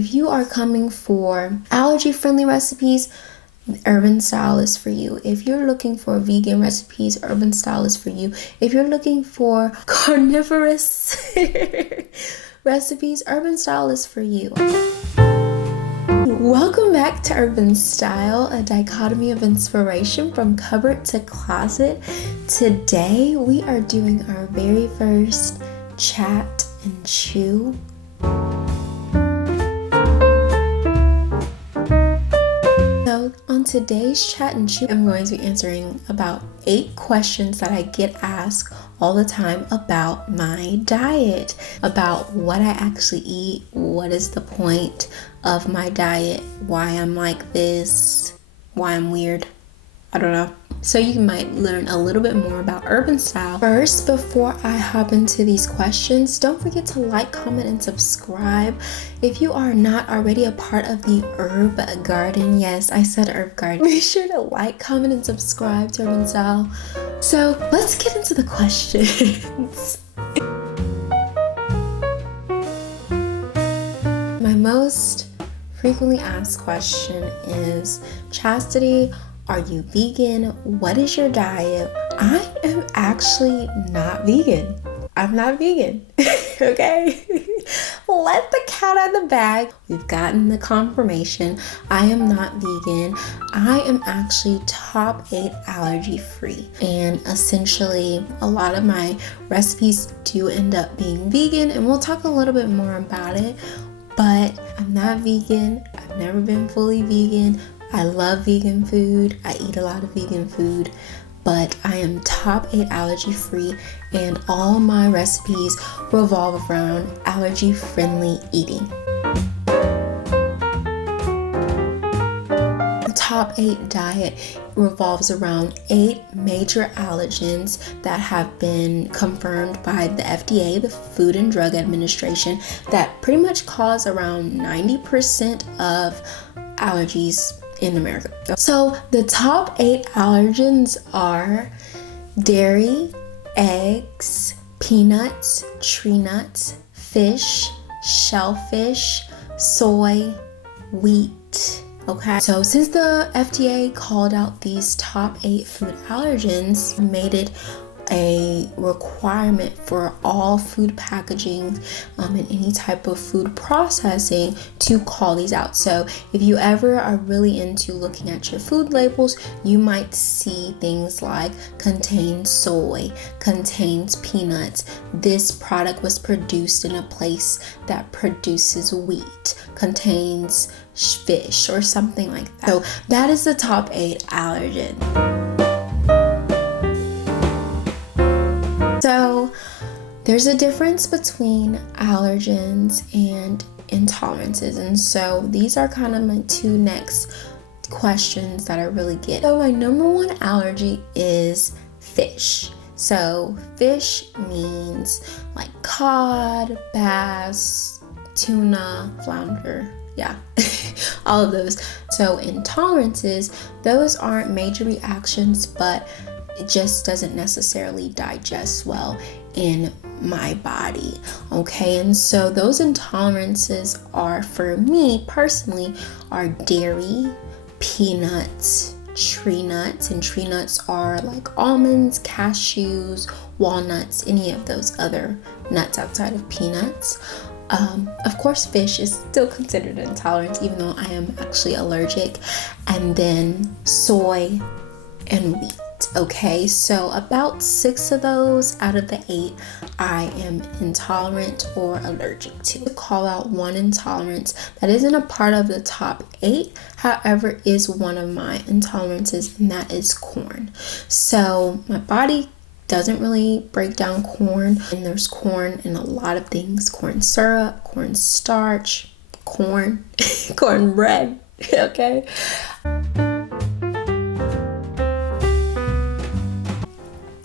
If you are coming for allergy-friendly recipes, Herbenstyle is for you. If you're looking for vegan recipes, Herbenstyle is for you. If you're looking for carnivorous recipes, Herbenstyle is for you. Welcome back to Herbenstyle, a dichotomy of inspiration from cupboard to closet. Today we are doing our very first chat and chew. So on today's chat and chew, I'm going to be answering about 8 questions that I get asked all the time about my diet, about what I actually eat, what is the point of my diet, why I'm like this, why I'm weird, I don't know. So you might learn a little bit more about Herbenstyle. First, before I hop into these questions, don't forget to like, comment, and subscribe. If you are not already a part of the herb garden, yes, I said herb garden, be sure to like, comment, and subscribe to Herbenstyle. So let's get into the questions. My most frequently asked question is, Chastity, are you vegan? What is your diet? I am actually not vegan. I'm not vegan, okay? Let the cat out of the bag. We've gotten the confirmation. I am not vegan. I am actually top 8 allergy free. And essentially, a lot of my recipes do end up being vegan, and we'll talk a little bit more about it. But I'm not vegan. I've never been fully vegan. I love vegan food. I eat a lot of vegan food, but I am top 8 allergy free, and all my recipes revolve around allergy friendly eating. The top 8 diet revolves around 8 major allergens that have been confirmed by the FDA, the Food and Drug Administration, that pretty much cause around 90% of allergies in America. So the top 8 allergens are dairy, eggs, peanuts, tree nuts, fish, shellfish, soy, wheat. Okay, so since the FDA called out these top 8 food allergens, made it a requirement for all food packaging and any type of food processing to call these out. So if you ever are really into looking at your food labels, you might see things like contains soy, contains peanuts, this product was produced in a place that produces wheat, contains fish, or something like that. So that is the top 8 allergens. So there's a difference between allergens and intolerances, and so these are kind of my 2 next questions that I really get. So my number 1 allergy is fish. So fish means like cod, bass, tuna, flounder, yeah, all of those. So intolerances, those aren't major reactions, but it just doesn't necessarily digest well in my body, okay? And so those intolerances are, for me personally, are dairy, peanuts, tree nuts, and tree nuts are like almonds, cashews, walnuts, any of those other nuts outside of peanuts. Of course, fish is still considered intolerant, even though I am actually allergic. And then soy and wheat. Okay, so about 6 of those out of the 8 I am intolerant or allergic to. To call out one intolerance that isn't a part of the top 8, however, is one of my intolerances, and that is corn. So my body doesn't really break down corn, and there's corn in a lot of things: corn syrup, corn starch, corn, cornbread, okay?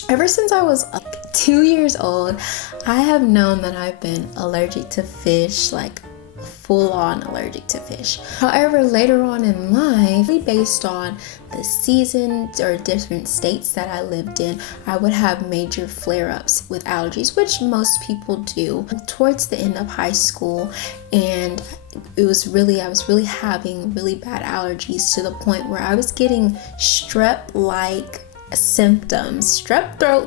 Ever since I was 2 years old, I have known that I've been allergic to fish like full on allergic to fish. However, later on in life, based on the seasons or different states that I lived in, I would have major flare-ups with allergies, which most people do towards the end of high school. And I was really having really bad allergies to the point where I was getting strep throat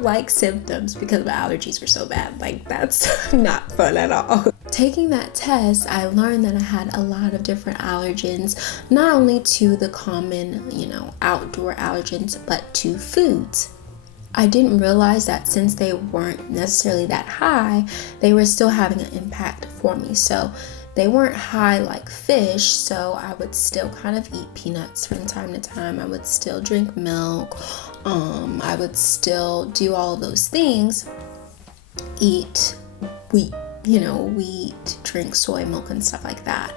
like symptoms because my allergies were so bad. Like, that's not fun at all. Taking that test, I learned that I had a lot of different allergens, not only to the common, outdoor allergens, but to foods. I didn't realize that since they weren't necessarily that high, they were still having an impact for me. So they weren't high like fish, so I would still kind of eat peanuts from time to time. I would still drink milk. I would still do all of those things. Eat wheat, drink soy milk and stuff like that.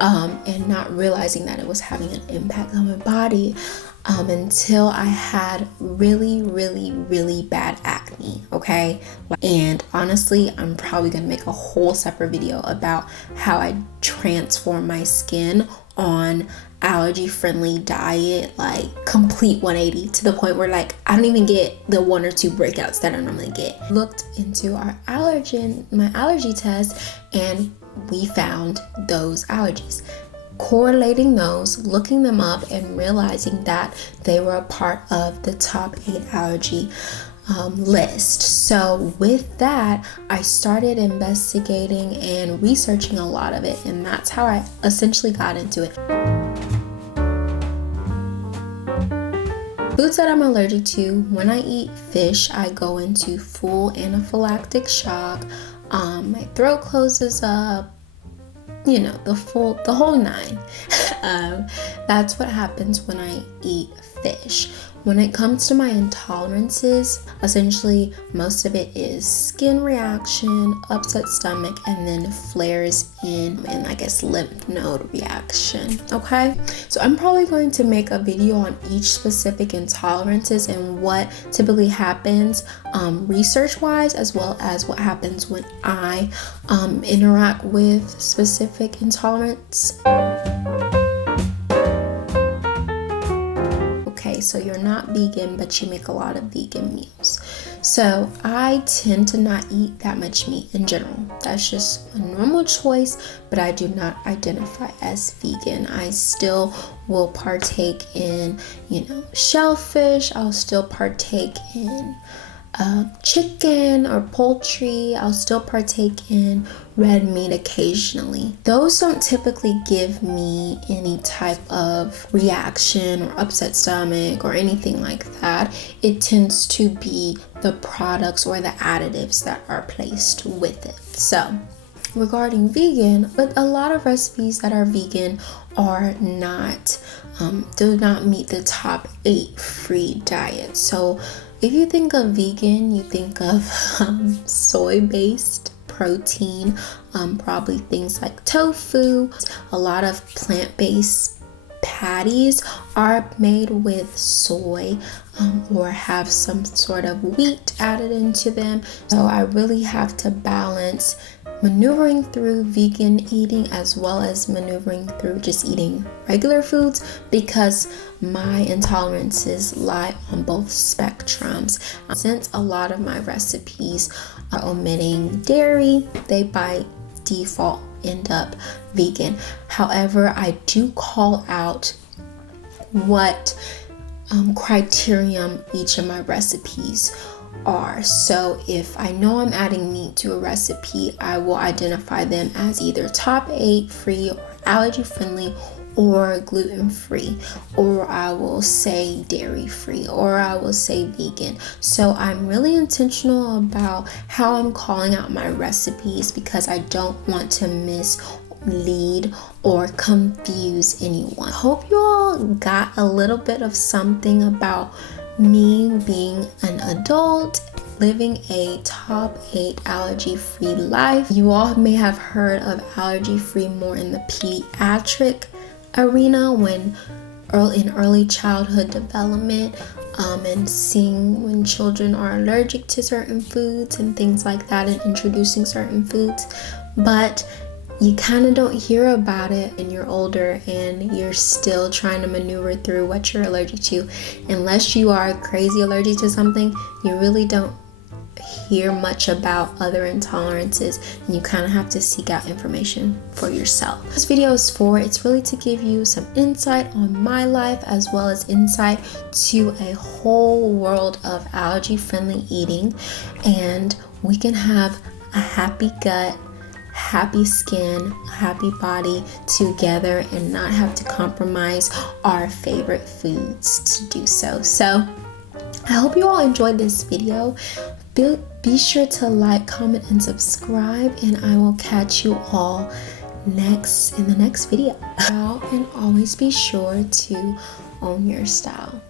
And not realizing that it was having an impact on my body until I had really, really, really bad acne, okay? And honestly, I'm probably gonna make a whole separate video about how I transform my skin on allergy-friendly diet, like complete 180 to the point where like I don't even get the 1 or 2 breakouts that I normally get. Looked into my allergy test, and we found those allergies. Correlating those, looking them up, and realizing that they were a part of the top 8 allergy list. So with that, I started investigating and researching a lot of it, and that's how I essentially got into it. Foods that I'm allergic to: when I eat fish, I go into full anaphylactic shock. My throat closes up, the whole 9. That's what happens when I eat fish. When it comes to my intolerances, essentially most of it is skin reaction, upset stomach, and then flares in and I guess lymph node reaction. Okay, so I'm probably going to make a video on each specific intolerances and what typically happens research wise, as well as what happens when I interact with specific intolerance. So you're not vegan, but you make a lot of vegan meals. So I tend to not eat that much meat in general. That's just a normal choice, but I do not identify as vegan. I still will partake in, shellfish. I'll still partake in chicken or poultry. I'll still partake in red meat occasionally. Those don't typically give me any type of reaction or upset stomach or anything like that. It tends to be the products or the additives that are placed with it. So regarding vegan, but a lot of recipes that are vegan are not, do not meet the top 8 free diet. So if you think of vegan, you think of soy-based protein, probably things like tofu. A lot of plant-based patties are made with soy or have some sort of wheat added into them. So I really have to balance maneuvering through vegan eating as well as maneuvering through just eating regular foods, because my intolerances lie on both spectrums. Since a lot of my recipes are omitting dairy, they by default end up vegan. However, I do call out what criterion each of my recipes are. So if I know I'm adding meat to a recipe, I will identify them as either top 8 free or allergy friendly or gluten free, or I will say dairy free, or I will say vegan. So I'm really intentional about how I'm calling out my recipes, because I don't want to mislead or confuse anyone. Hope you all got a little bit of something about me being an adult living a top 8 allergy-free life. You all may have heard of allergy-free more in the pediatric arena, when in early childhood development, and seeing when children are allergic to certain foods and things like that, and introducing certain foods. But you kind of don't hear about it and you're older and you're still trying to maneuver through what you're allergic to. Unless you are crazy allergic to something, you really don't hear much about other intolerances, and you kind of have to seek out information for yourself. This video is for, it's really to give you some insight on my life as well as insight to a whole world of allergy-friendly eating, and we can have a happy gut, happy skin, happy body together and not have to compromise our favorite foods to do so. So I hope you all enjoyed this video. Be sure to like, comment, and subscribe, and I will catch you all in the next video. And always be sure to own your style.